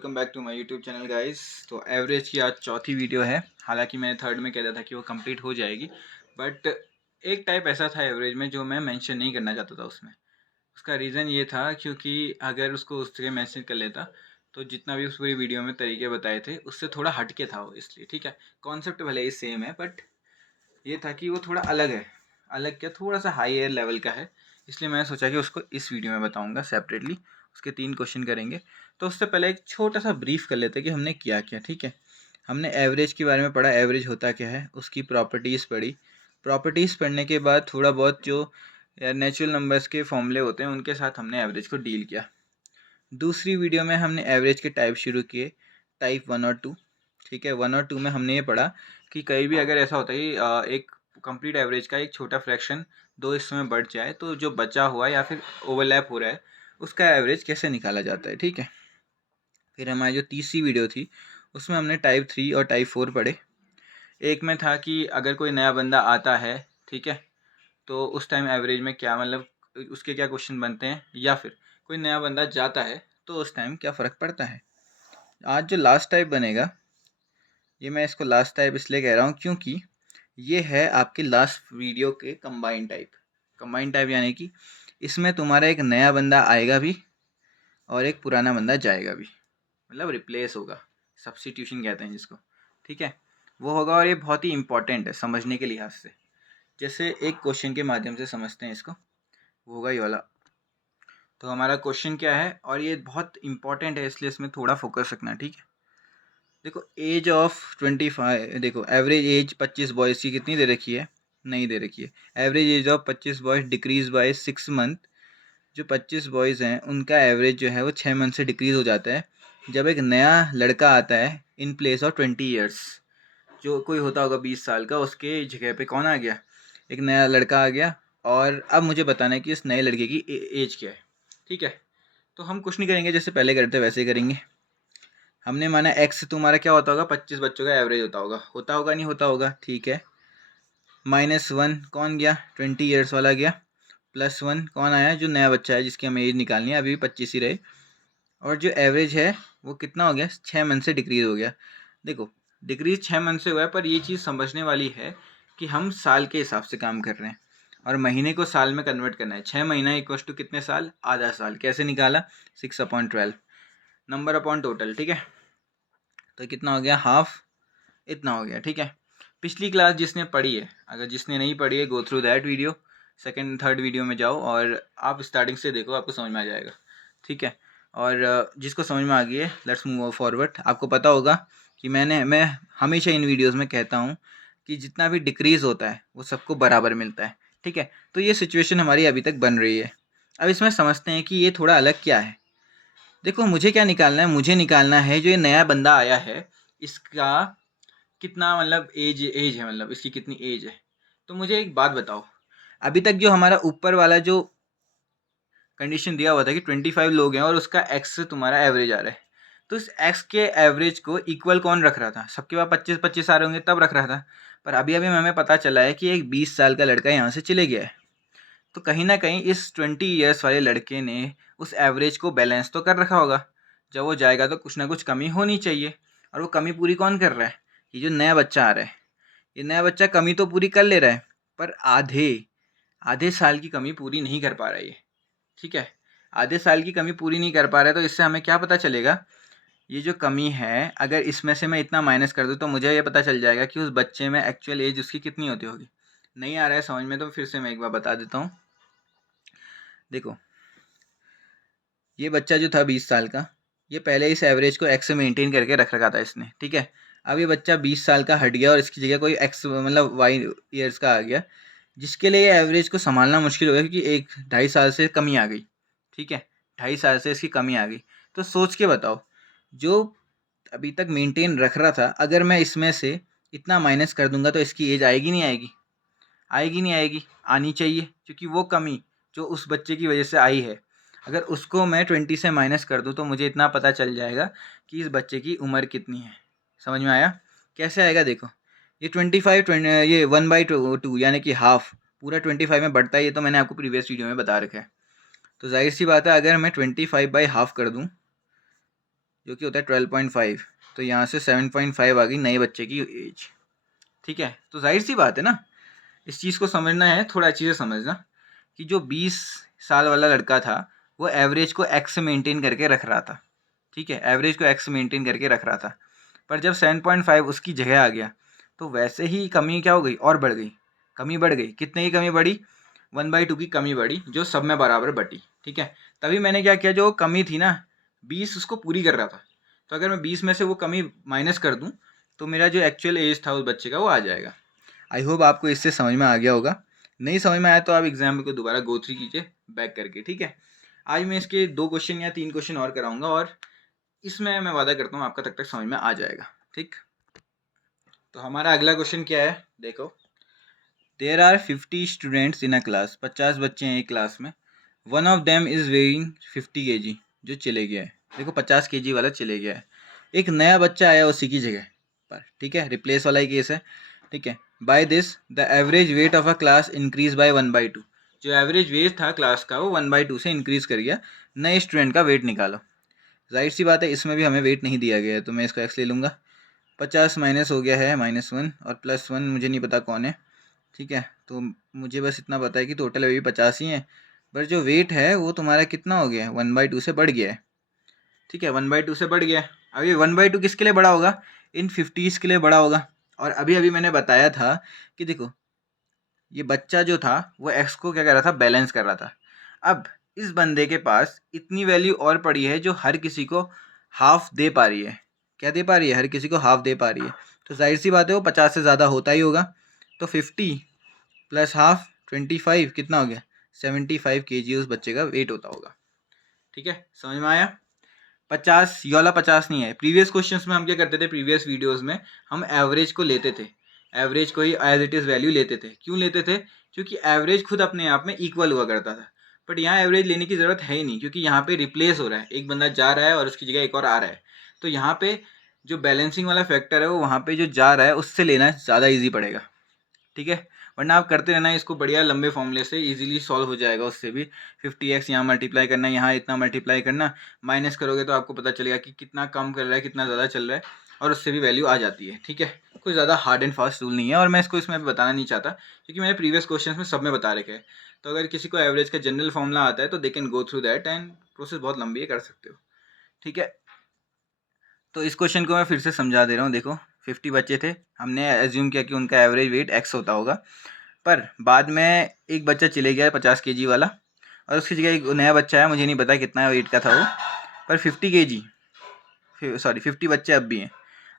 Welcome back to my YouTube channel guys. तो average की आज चौथी वीडियो है। हालांकि मैंने थर्ड में कहता था कि वो कंप्लीट हो जाएगी, बट एक टाइप ऐसा था एवरेज में जो मैं मेंशन नहीं करना चाहता था उसमें। उसका रीज़न ये था क्योंकि अगर उसको उस जगह मेंशन कर लेता तो जितना भी उस पूरी वीडियो में तरीके बताए थे उससे थोड़ा हटके था वो, इसलिए ठीक है। कॉन्सेप्ट भले ही सेम है बट ये था कि वो थोड़ा अलग है। अलग क्या, थोड़ा सा हाई लेवल का है, इसलिए मैंने सोचा कि उसको इस वीडियो में बताऊंगा सेपरेटली। उसके 3 क्वेश्चन करेंगे। तो उससे पहले एक छोटा सा ब्रीफ कर लेते हैं कि हमने क्या किया, ठीक है। हमने एवरेज के बारे में पढ़ा, एवरेज होता क्या है, उसकी प्रॉपर्टीज़ पढ़ी। प्रॉपर्टीज़ पढ़ने के बाद थोड़ा बहुत जो नेचुरल नंबर्स के फॉर्मूले होते हैं उनके साथ हमने एवरेज को डील किया। दूसरी वीडियो में हमने एवरेज के टाइप शुरू किए, टाइप 1 और 2, ठीक है। 1 और 2 में हमने ये पढ़ा कि कहीं भी अगर ऐसा होता है कि एक कंप्लीट एवरेज का एक छोटा फ्रैक्शन दो हिस्सों में बढ़ जाए तो जो बचा हुआ या फिर ओवरलैप हो रहा है उसका एवरेज कैसे निकाला जाता है, ठीक है। फिर हमारी जो तीसरी वीडियो थी उसमें हमने टाइप 3 और टाइप 4 पढ़े। एक में था कि अगर कोई नया बंदा आता है, ठीक है, तो उस टाइम एवरेज में क्या मतलब उसके क्या क्वेश्चन बनते हैं, या फिर कोई नया बंदा जाता है तो उस टाइम क्या फ़र्क पड़ता है। आज जो लास्ट टाइप बनेगा, ये मैं इसको लास्ट टाइप इसलिए कह रहा हूँ क्योंकि ये है आपकी लास्ट वीडियो के कंबाइन टाइप। कंबाइन टाइप यानी कि इसमें तुम्हारा एक नया बंदा आएगा भी और एक पुराना बंदा जाएगा भी, मतलब रिप्लेस होगा, सब्स्टिट्यूशन कहते हैं जिसको, ठीक है। वो होगा और ये बहुत ही इंपॉर्टेंट है समझने के लिहाज से। जैसे एक क्वेश्चन के माध्यम से समझते हैं इसको, वो होगा ये वाला। तो हमारा क्वेश्चन क्या है, और ये बहुत इंपॉर्टेंट है इसलिए इसमें थोड़ा फोकस रखना, ठीक है। देखो एज ऑफ 25, देखो एवरेज एज 25 बॉयज़ की कितनी दे रखी है, नहीं दे रखी है। Average age of 25 boys decrease by 6 month. जो 25 बॉयज़ हैं उनका एवरेज जो है वो 6 मंथ से डिक्रीज़ हो जाता है जब एक नया लड़का आता है इन प्लेस ऑफ 20 ईयर्स। जो कोई होता होगा 20 साल का, उसके जगह पे कौन आ गया, एक नया लड़का आ गया। और अब मुझे बताना है कि इस नए लड़के की एज क्या है, ठीक है। तो हम कुछ नहीं करेंगे, जैसे पहले करते वैसे ही करेंगे। हमने माना एक्स तुम्हारा क्या होता होगा, 25 बच्चों का एवरेज होता होगा नहीं होता होगा, ठीक है। -1 कौन गया, 20 ईयर्स वाला गया। +1 कौन आया, जो नया बच्चा है जिसकी हमें एज निकालनी है, अभी भी 25 ही रहे। और जो एवरेज है वो कितना हो गया, 6 मंथ से डिक्रीज़ हो गया। देखो डिक्रीज़ 6 मंथ से हुआ है, पर ये चीज़ समझने वाली है कि हम साल के हिसाब से काम कर रहे हैं और महीने को साल में कन्वर्ट करना है। 6 महीना इक्वल टू कितने साल, आधा साल। कैसे निकाला, 6/12 नंबर अपॉन टोटल, ठीक है। तो कितना हो गया, हाफ, इतना हो गया, ठीक है। पिछली क्लास जिसने पढ़ी है, अगर जिसने नहीं पढ़ी है, गो through that video, second third video में जाओ और आप स्टार्टिंग से देखो, आपको समझ में आ जाएगा, ठीक है। और जिसको समझ में आ गई है, लेट्स मूव फॉरवर्ड। आपको पता होगा कि मैं हमेशा इन वीडियोज़ में कहता हूँ कि जितना भी डिक्रीज़ होता है वो सबको बराबर मिलता है, ठीक है। तो ये सिचुएशन हमारी अभी तक बन रही है। अब इसमें समझते हैं कि ये थोड़ा अलग क्या है। देखो मुझे क्या निकालना है, मुझे निकालना है जो ये नया बंदा आया है इसका कितना मतलब एज है, मतलब इसकी कितनी एज है। तो मुझे एक बात बताओ, अभी तक जो हमारा ऊपर वाला जो कंडीशन दिया हुआ था कि 25 लोग हैं और उसका एक्स तुम्हारा एवरेज आ रहा है, तो इस एक्स के एवरेज को इक्वल कौन रख रहा था, सबके पास 25-25 आ रहे होंगे तब रख रहा था। पर अभी अभी हमें पता चला है कि एक 20 साल का लड़का यहाँ से चले गया है। तो कहीं ना कहीं इस 20 ईयर्स वाले लड़के ने उस एवरेज को बैलेंस तो कर रखा होगा। जब वो जाएगा तो कुछ ना कुछ कमी होनी चाहिए, और वो कमी पूरी कौन कर रहा है, ये जो नया बच्चा आ रहा है। ये नया बच्चा कमी तो पूरी कर ले रहा है, पर आधे आधे साल की कमी पूरी नहीं कर पा रहा है ये, ठीक है। आधे साल की कमी पूरी नहीं कर पा रहा है, तो इससे हमें क्या पता चलेगा, ये जो कमी है अगर इसमें से मैं इतना माइनस कर दूँ तो मुझे ये पता चल जाएगा कि उस बच्चे में एक्चुअल एज उसकी कितनी होती होगी। नहीं आ रहा है समझ में, तो फिर से मैं एक बार बता देता हूँ। देखो ये बच्चा जो था 20 साल का, ये पहले इस एवरेज को एक्स से मेंटेन करके रख रखा था इसने, ठीक है। अब ये बच्चा 20 साल का हट गया और इसकी जगह कोई एक्स मतलब वाई ईयर्स का आ गया, जिसके लिए एवरेज को संभालना मुश्किल हो गया क्योंकि 1-2.5 साल से कमी आ गई, ठीक है। 2.5 साल से इसकी कमी आ गई। तो सोच के बताओ, जो अभी तक मेंटेन रख रहा था, अगर मैं इसमें से इतना माइनस कर दूंगा तो इसकी एज आएगी नहीं आएगी, आएगी नहीं आएगी, आनी चाहिए, क्योंकि वो कमी जो उस बच्चे की वजह से आई है, अगर उसको मैं 20 से माइनस कर दूँ तो मुझे इतना पता चल जाएगा कि इस बच्चे की उम्र कितनी है। समझ में आया, कैसे आएगा, देखो ये 25 ये 1/2 यानी कि हाफ, पूरा 25 में बढ़ता है, ये तो मैंने आपको प्रीवियस वीडियो में बता रखा है। तो जाहिर सी बात है, अगर मैं 25/2 कर दूँ जो कि होता है 12.5। तो यहाँ से 7.5 आ गई नए बच्चे की एज। ठीक है, तो जाहिर सी बात है ना, इस चीज़ को समझना है, थोड़ा अच्छी से समझना कि जो 20 साल वाला लड़का था वो एवरेज को एक्स मेंटेन करके रख रहा था। ठीक है, एवरेज को एक्स मेंटेन करके रख रहा था, पर जब 7.5 उसकी जगह आ गया तो वैसे ही कमी क्या हो गई, और बढ़ गई, कमी बढ़ गई। कितने की कमी बढ़ी, 1/2 की कमी बढ़ी, जो सब में बराबर बटी। ठीक है, तभी मैंने क्या किया, जो कमी थी ना 20 उसको पूरी कर रहा था, तो अगर मैं 20 में से वो कमी माइनस कर दूँ तो मेरा जो एक्चुअल एज था उस बच्चे का वो आ जाएगा। आई होप आपको इससे समझ में आ गया होगा। नहीं समझ में आया तो आप एग्जाम को दोबारा गो थ्रू कीजिए बैक करके। ठीक है, आज मैं इसके 2 क्वेश्चन या 3 क्वेश्चन और कराऊंगा, और इसमें मैं वादा करता हूँ आपका तक समझ में आ जाएगा। ठीक, तो हमारा अगला क्वेश्चन क्या है, देखो। There are 50 students in a class, 50 बच्चे हैं एक क्लास में। One of them is weighing 50 kg, जो चले गया है। देखो 50 kg वाला चले गया है, एक नया बच्चा आया उसी की जगह पर। ठीक है, रिप्लेस वाला ही केस है। ठीक है, by this the average weight of a class increase by 1/2। जो एवरेज वेट था क्लास का वो 1/2 से इंक्रीज कर गया। नए स्टूडेंट का वेट निकालो। जाहिर सी बात है इसमें भी हमें वेट नहीं दिया गया है, तो मैं इसको एक्स ले लूँगा। 50 माइनस हो गया है -1, और +1 मुझे नहीं पता कौन है। ठीक है, तो मुझे बस इतना पता है कि टोटल अभी 50 ही है, पर जो वेट है वो तुम्हारा कितना हो गया है, 1/2 से बढ़ गया है। ठीक है, 1/2 से बढ़ गया है। अभी 1/2 किसके लिए बड़ा होगा, इन 50s के लिए बड़ा होगा। और अभी अभी मैंने बताया था कि देखो ये बच्चा जो था वो एक्स को क्या कर रहा था, बैलेंस कर रहा था। अब इस बंदे के पास इतनी वैल्यू और पड़ी है जो हर किसी को हाफ दे पा रही है। क्या दे पा रही है, हर किसी को हाफ दे पा रही है। तो जाहिर सी बात है वो 50 से ज़्यादा होता ही होगा। तो 50 प्लस हाफ 25 कितना हो गया, 75 kg उस बच्चे का वेट होता होगा। ठीक है, समझ में आया। 50 ये वाला 50 नहीं है। प्रीवियस क्वेश्चंस में हम क्या करते थे, प्रीवियस वीडियोस में हम एवरेज को लेते थे, एवरेज को ही एज इट इज़ वैल्यू लेते थे। क्यों लेते थे, क्योंकि एवरेज खुद अपने आप में इक्वल हुआ करता था। बट यहाँ एवरेज लेने की ज़रूरत है ही नहीं, क्योंकि यहाँ पे रिप्लेस हो रहा है, एक बंदा जा रहा है और उसकी जगह एक और आ रहा है। तो यहाँ पे जो बैलेंसिंग वाला फैक्टर है वो वहाँ पे जो जा रहा है उससे लेना ज़्यादा ईजी पड़ेगा। ठीक है, वरना आप करते रहना इसको बढ़िया लंबे फॉर्मूले से इजीली सॉल्व हो जाएगा। उससे भी 50x यहाँ मल्टीप्लाई करना, यहाँ इतना मल्टीप्लाई करना, माइनस करोगे तो आपको पता चलेगा कि कितना कम कर रहा है, कितना ज़्यादा चल रहा है, और उससे भी वैल्यू आ जाती है। ठीक है, कोई ज़्यादा हार्ड एंड फास्ट रूल नहीं है, और मैं इसको इसमें बताना नहीं चाहता क्योंकि मैंने प्रीवियस क्वेश्चन में सब में बता रखे हैं। तो अगर किसी को एवरेज का जनरल फॉर्मूला आता है तो they can go through that, and process बहुत लंबी है, कर सकते हो। ठीक है, तो इस क्वेश्चन को मैं फिर से समझा दे रहा हूँ। देखो 50 बच्चे थे, हमने एज्यूम किया कि उनका एवरेज वेट एक्स होता होगा, पर बाद में एक बच्चा चले गया 50 kg वाला, और उसकी जगह एक नया बच्चा है, मुझे नहीं पता कितना वेट का था वो, पर 50 kg, सॉरी 50 बच्चे अब भी हैं।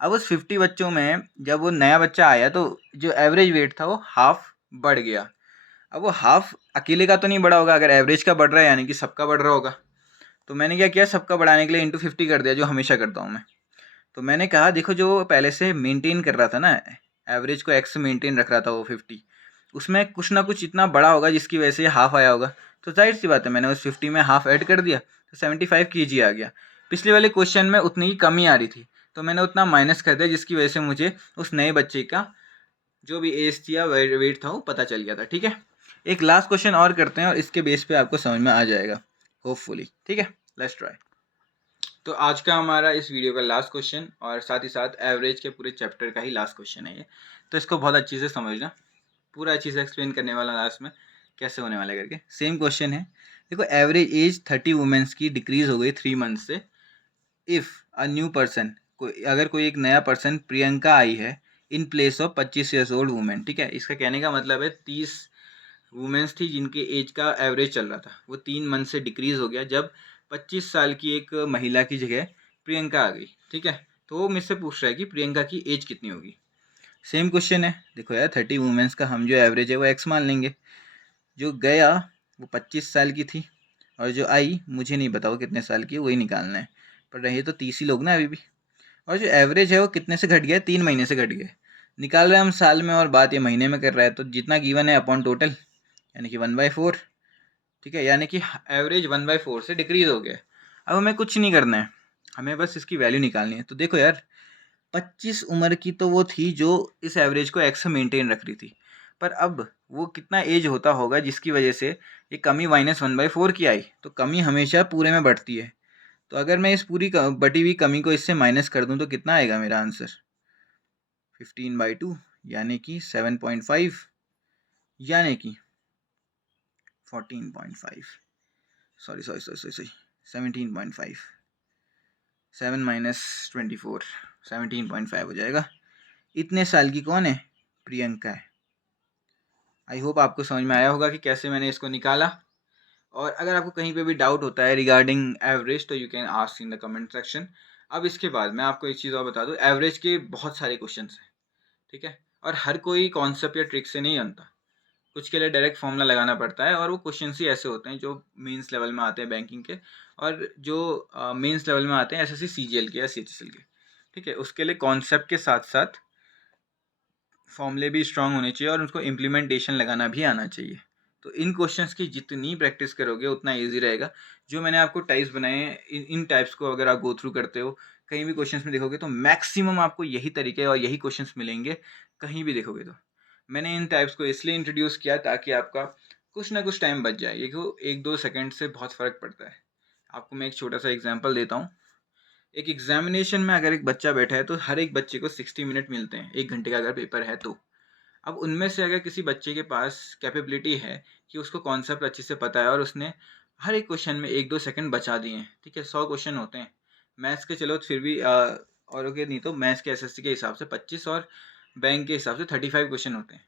अब उस 50 बच्चों में जब वो नया बच्चा आया तो जो एवरेज वेट था वो हाफ बढ़ गया। अब वो हाफ अकेले का तो नहीं बढ़ा होगा, अगर एवरेज का बढ़ रहा है यानी कि सबका बढ़ रहा होगा। तो मैंने क्या किया, सबका बढ़ाने के लिए इंटू 50 कर दिया, जो हमेशा करता हूँ मैं। तो मैंने कहा देखो जो पहले से मेंटेन कर रहा था ना, एवरेज को एक्स मेंटेन रख रहा था वो 50, उसमें कुछ ना कुछ इतना बड़ा होगा जिसकी वजह से ये हाफ आया होगा। तो जाहिर सी बात है मैंने उस 50 में हाफ ऐड कर दिया, तो 75 kg आ गया। पिछले वाले क्वेश्चन में उतनी ही कमी आ रही थी, तो मैंने उतना माइनस कर दिया, जिसकी वजह से मुझे उस नए बच्चे का जो भी एज थी या वेट था वो पता चल गया था। ठीक है, एक लास्ट क्वेश्चन और करते हैं और इसके बेस पे आपको समझ में आ जाएगा होपफुली। ठीक है, लेट्स ट्राई। तो आज का हमारा इस वीडियो का लास्ट क्वेश्चन, और साथ ही साथ एवरेज के पूरे चैप्टर का ही लास्ट क्वेश्चन है ये, तो इसको बहुत अच्छी से समझना, पूरा अच्छी से एक्सप्लेन करने वाला लास्ट में कैसे होने वाला है करके। सेम क्वेश्चन है, देखो एवरेज एज 30 वुमेंस की डिक्रीज हो गई 3 मंथ से। इफ़ अ न्यू पर्सन, कोई अगर कोई एक नया पर्सन प्रियंका आई है in place of 25 years old women. ठीक है, इसका कहने का मतलब है 30 वुमेन्स थी जिनके एज का एवरेज चल रहा था, वो 3 मंथ से डिक्रीज हो गया जब 25 साल की एक महिला की जगह प्रियंका आ गई। ठीक है, तो वो मुझसे पूछ रहा है कि प्रियंका की एज कितनी होगी। सेम क्वेश्चन है, देखो यार 30 वुमेन्स का हम जो एवरेज है वो एक्स मान लेंगे। जो गया वो 25 साल की थी, और जो आई मुझे नहीं पता वो कितने साल की है, वही निकालना है। पर रहे तो 30 ही लोग ना अभी भी। और जो एवरेज है वो कितने से घट गया, 3 महीने से घट गया। निकाल रहे हैं हम साल में और बात ये महीने में कर रहा है, तो जितना गिवन है अपॉन टोटल, यानी कि 1/4। ठीक है, यानी कि एवरेज 1/4 से डिक्रीज हो गया। अब हमें कुछ नहीं करना है, हमें बस इसकी वैल्यू निकालनी है। तो देखो यार 25 उम्र की तो वो थी जो इस एवरेज को एक्स मेंटेन रख रही थी, पर अब वो कितना एज होता होगा जिसकी वजह से ये कमी -1/4 की आई। तो कमी हमेशा पूरे में बढ़ती है, तो अगर मैं इस पूरी बटी हुई कमी को इससे माइनस कर दूं तो कितना आएगा मेरा आंसर? 15/2 यानी कि 7.5 यानी कि 14.5 सॉरी 17.5 7 माइनस 24 17.5 हो जाएगा। इतने साल की कौन है? प्रियंका है। आई होप आपको समझ में आया होगा कि कैसे मैंने इसको निकाला। और अगर आपको कहीं पे भी डाउट होता है रिगार्डिंग एवरेज तो you can ask in the comment section. अब इसके बाद मैं आपको एक चीज़ और बता दूं, एवरेज के बहुत सारे क्वेश्चंस हैं, ठीक है, और हर कोई कॉन्सेप्ट या ट्रिक से नहीं बनता। कुछ के लिए डायरेक्ट फॉर्मूला लगाना पड़ता है और वो क्वेश्चन ही ऐसे होते हैं जो मेंस लेवल में आते हैं बैंकिंग के, और जो मेंस लेवल में आते हैं एसएससी सीजीएल के या सीएचएसएल के, ठीक है। उसके लिए कॉन्सेप्ट के साथ साथ फॉर्मूले भी स्ट्रांग होने चाहिए और उसको इम्प्लीमेंटेशन लगाना भी आना चाहिए। तो इन क्वेश्चंस की जितनी प्रैक्टिस करोगे उतना ईजी रहेगा। जो मैंने आपको टाइप्स बनाए हैं, इन टाइप्स को अगर आप गो थ्रू करते हो, कहीं भी क्वेश्चंस में देखोगे तो मैक्सिमम आपको यही तरीके और यही क्वेश्चंस मिलेंगे, कहीं भी देखोगे तो। मैंने इन टाइप्स को इसलिए इंट्रोड्यूस किया ताकि आपका कुछ ना कुछ टाइम बच जाए। ये को 1-2 सेकंड से बहुत फ़र्क पड़ता है। आपको मैं एक छोटा सा एग्जांपल देता हूँ। एक एग्जामिनेशन में अगर एक बच्चा बैठा है तो हर एक बच्चे को 60 मिनट मिलते हैं, 1 घंटे का अगर पेपर है तो। अब उनमें से अगर किसी बच्चे के पास कैपेबिलिटी है कि उसको कॉन्सेप्ट अच्छे से पता है और उसने हर एक क्वेश्चन में 1-2 सेकंड बचा दिए हैं, ठीक है, 100 क्वेश्चन होते हैं मैथ्स के, चलो फिर भी औरों के नहीं तो मैथ्स के एसएससी के हिसाब से 25 और बैंक के हिसाब से 35 क्वेश्चन होते हैं,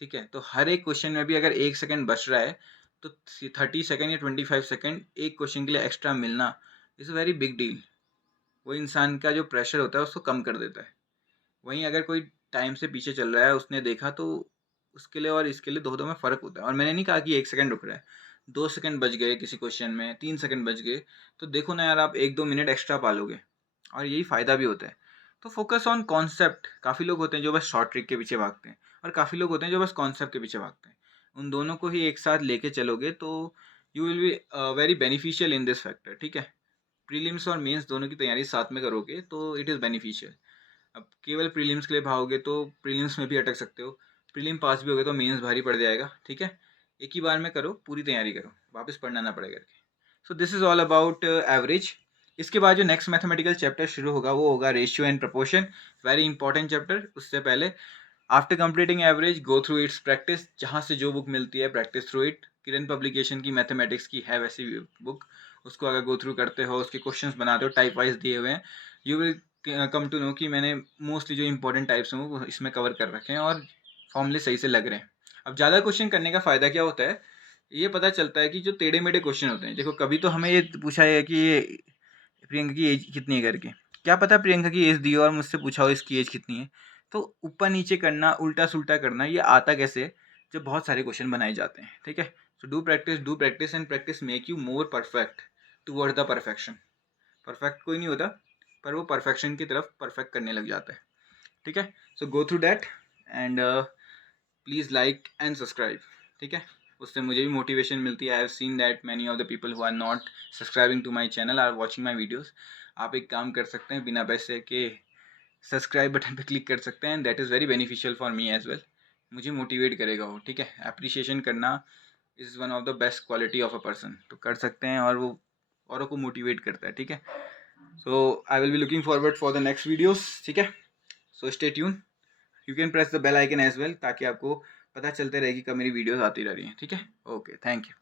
ठीक है। तो हर एक क्वेश्चन में भी अगर 1 सेकंड बच रहा है तो 30 सेकंड या 25 सेकंड एक क्वेश्चन के लिए एक्स्ट्रा मिलना is a very big deal. वो इंसान का जो प्रेशर होता है उसको कम कर देता है। वहीं अगर कोई टाइम से पीछे चल रहा है, उसने देखा, तो उसके लिए और इसके लिए दो में फ़र्क होता है। और मैंने नहीं कहा कि 1 सेकंड रुक रहा है, 2 सेकंड बच गए किसी क्वेश्चन में, 3 सेकंड बच गए, तो देखो ना यार, आप 1-2 मिनट एक्स्ट्रा पालोगे और यही फ़ायदा भी होता है। तो फोकस ऑन कॉन्सेप्ट। काफ़ी लोग होते हैं जो बस शॉर्ट ट्रिक के पीछे भागते हैं और काफ़ी लोग होते हैं जो बस कॉन्सेप्ट के पीछे भागते हैं। उन दोनों को ही एक साथ लेके चलोगे तो you will be very beneficial in this factor, ठीक है। प्रीलिम्स और मेंस दोनों की तैयारी साथ में करोगे तो इट इज़ बेनिफिशियल। अब केवल प्रीलिम्स के लिए भागोगे तो प्रीलिम्स में भी अटक सकते हो, प्रीलिम पास भी हो गए तो मेंस भारी पड़ जाएगा, ठीक है। एक ही बार में करो, पूरी तैयारी करो, वापस पढ़ना ना पड़े करके। So this is all about average. इसके बाद जो नेक्स्ट मैथमेटिकल चैप्टर शुरू होगा वो होगा ratio and proportion, very important chapter. उससे पहले after completing average go through it's practice, जहाँ से जो बुक मिलती है practice through it. Kiran publication की मैथमेटिक्स की है वैसी बुक, उसको अगर गो थ्रू करते हो, उसके क्वेश्चंस बनाते हो, टाइप वाइज दिए हुए हैं, you will come to know कि मैंने मोस्टली जो इंपॉर्टेंट टाइप्स हैं वो इसमें कवर कर रखे हैं और फॉर्मूले सही से लग रहे हैं। अब ज़्यादा क्वेश्चन करने का फ़ायदा क्या होता है, ये पता चलता है कि जो टेढ़े मेढ़े क्वेश्चन होते हैं, देखो कभी तो हमें ये पूछा है कि ये प्रियंका की एज कितनी है करके, क्या पता प्रियंका की एज दी हो और मुझसे पूछा हो इसकी एज कितनी है। तो ऊपर नीचे करना, उल्टा सुल्टा करना, ये आता कैसे? जब बहुत सारे क्वेश्चन बनाए जाते हैं, ठीक है। So do practice and practice make you more perfect toward the perfection. Perfect कोई नहीं होता, पर वो परफेक्शन की तरफ परफेक्ट करने लग जाता है, ठीक है। So go through that and please like and subscribe, ठीक है। उससे मुझे भी मोटिवेशन मिलती है। I have seen that many of the people who are not subscribing to my channel are watching my videos. आप एक काम कर सकते हैं, बिना पैसे के सब्सक्राइब बटन पे क्लिक कर सकते हैं, that is very beneficial for me as well. मुझे मोटिवेट करेगा वो, ठीक है। अप्रिशिएशन करना is one of the best quality of a person, तो कर सकते हैं और वो औरों को मोटिवेट करता है, ठीक है। So I will be looking forward for the next videos, ठीक है। So stay tune, you can press the bell icon as well, ताकि आपको पता चलते रहेगी कब मेरी वीडियोस आती रह रही हैं, ठीक है। Okay, thank you.